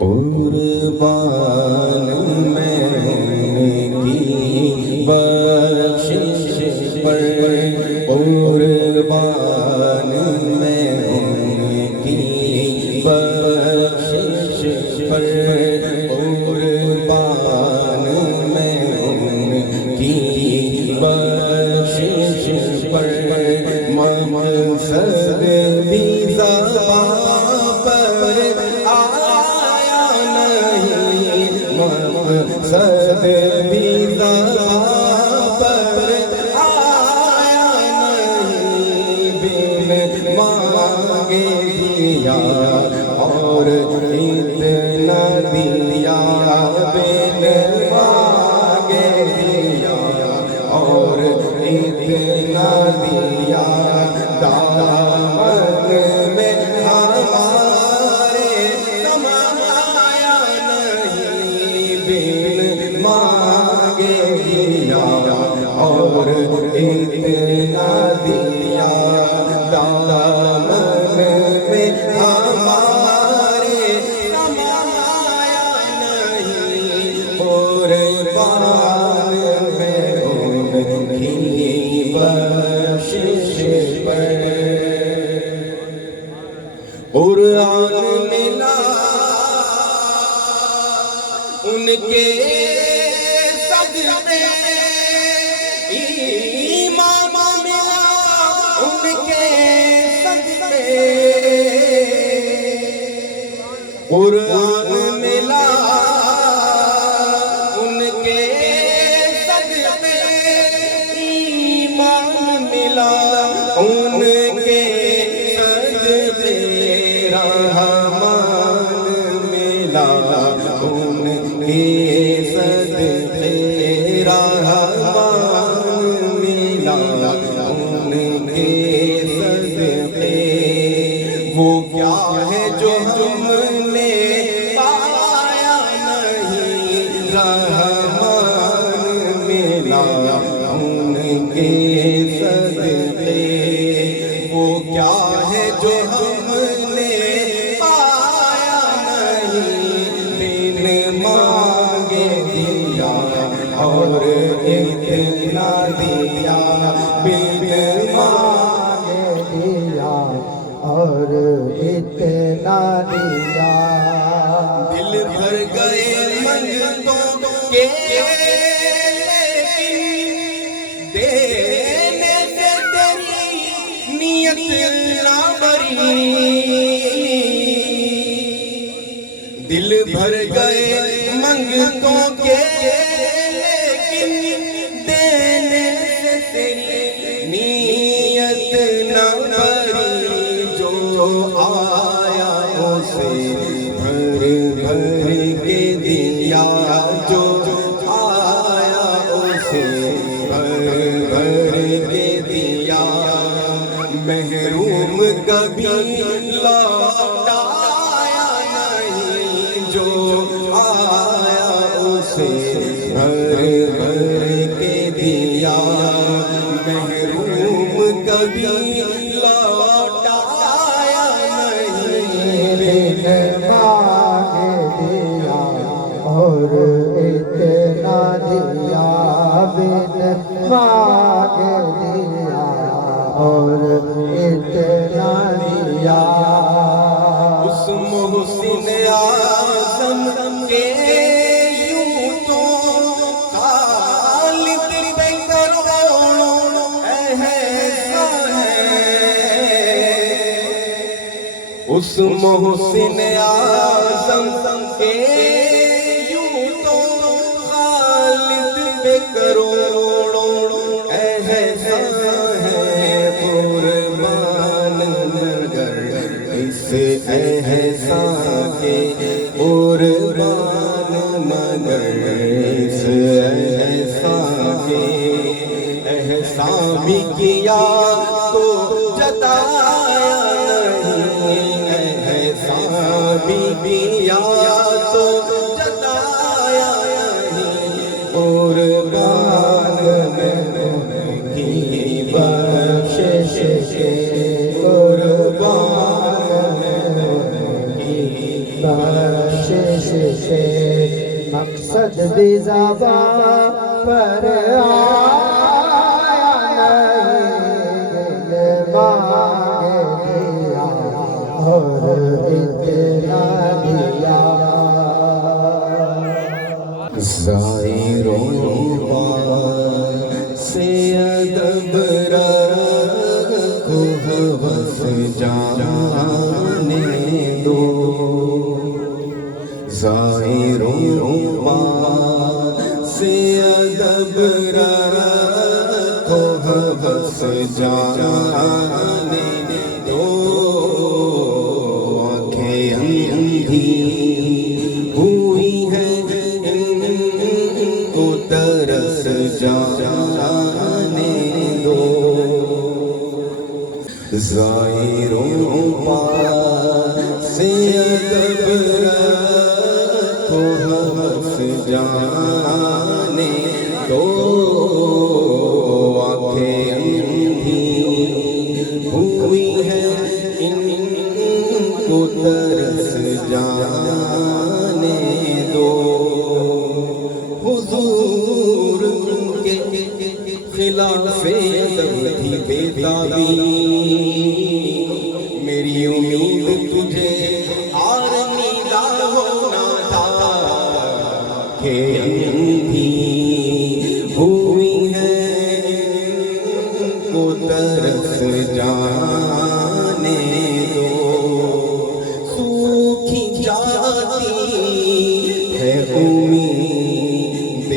قربان میں ان کی بخشش پر، قربان میں ان کی بخشش پر، قربان میں ان کی بخشش پر، مقصد بھی زبان پر آیا نہیں، مقصد بھی زبان پر آیا نہیں، بن مانگے دیا اور اتنا دیا، بن مانگے دیا اور اتنا دیا، دامن میں ہمارے سمایا نہیں، بن مانگے دیا اور اتنا دیا، دامن میں ہمارے سمایا نہیں، قربان میں ان کی بخشش پر، قرآن ملا ان کے صدقے، ایمان ملا ان کے صدقے، قرآن ملا ان کے صدقے، ایمان ملا ان کے صدقے، رحمان ملا ان کے صدقے، رحمان ملا ان کے صدقے، وہ کیا ہے جو ہم نے پایا نہیں، رحمان ملا ان کے صدقے، وہ کیا ہے جو ہم نے پایا نہیں، بن مانگے دیا اور اتنا دیا، بن مانگے دیا اور اتنا دیا، دل بھر گئے منگتوں کے لیکن دینے سے تیری نیت نہ بری، دل بھر گئے منگتوں کے لیکن دینے سے تیری نیت نہ بری، جو آیا اسے بھر بھر کے دیا، جو آیا اسے بھر بھر کے دیا، محروم کبھی لوٹایا نہیں، جو آیا اسے بھر بھر کے دیا، محروم کبھی لوٹایا نہیں، بن مانگے دیا اور اتنا دیا، بن مانگے دیا اور اتنا دیا، اس محسن اعظم کے یوں تو خالق پہ کروڑوں احسان ہے، اس محسن اعظم کے یوں تو خالق پہ کروڑوں احسان ہے، قربان مگر اس احسان کے، قربان مگر اس احسان کے، احسان بھی کیا تو جتایا نہیں، احسان بھی کیا تو جتایا نہیں، قربان میں ان کی بخشش کے، قربان میں ان کی بخشش سے مقصد بھی زبان پر آیا نہیں، دل مانگے دیا اور اتنا دیا۔ زائروں سے ادب رکھو ہوس جانے دو، زائروں سے ادب رکھو ہوس جانے دو، آنکھیں اندھی ہوئی ہیں ترس جانے دو، زائروں سے ادب رکھو ہوس جانے دو، آنکھیں اندھی ہوئی ہیں ان کو ترس جانے دو۔ حضور کے خلاف ادب تھی بیتابی، میری امید تجھے آرمیدہ ہونا تھا، کہ اندھی ہوئی ہے کو ترس جانے دو، سوکھی جاتی ہے امید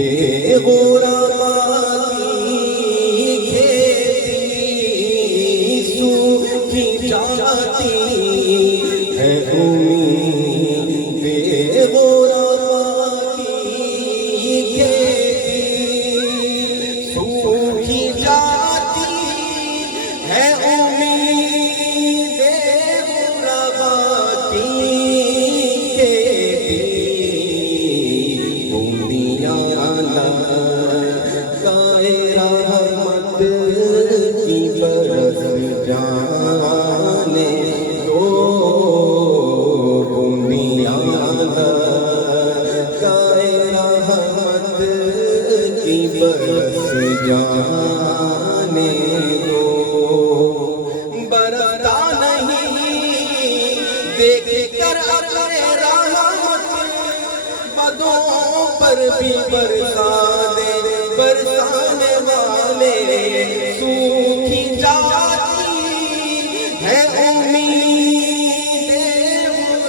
غربا کی کھیتی، سوکھی جاتی ہے امید غربا کی کھیتی، سوکھی جاتی ہے امید غربا کی کھیتی، رحمت کی برس جانے دو، بوندیاں رحمت کی برس جانے دو، برستا نہیں دیکھ کر اپنے رحمت، بدوں پر بھی برسا دے، برسانے والے سوکھی جاتی ہے امید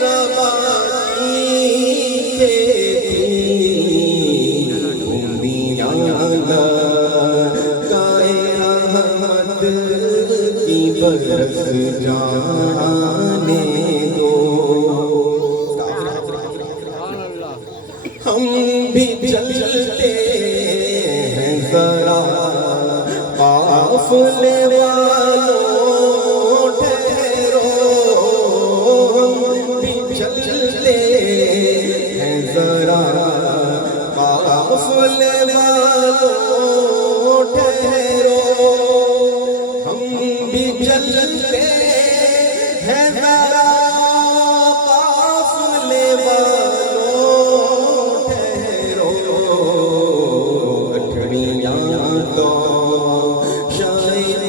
غربا کی کھیتی، بوندیاں لگائے رحمت کی برس جانے دو۔ ہم بھی چلتے ہیں ذرا قافلے والوں ٹھہرو، ہم بھی چلتے ہیں ذرا قافلے والوں ٹھہرو، ہم بھی چلتے ہیں ذرا قافلے والوں تو شاید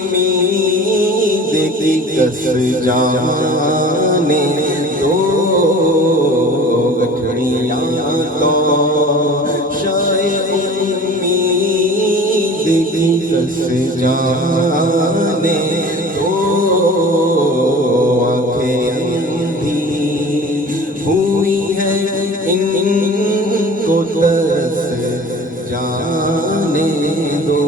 امید کی کس جانے دو، گٹھڑیاں تو شاید امید کی کس جانے دو، آنکھیں اندھی ہوئی ہیں ان کو ترس جانے دو۔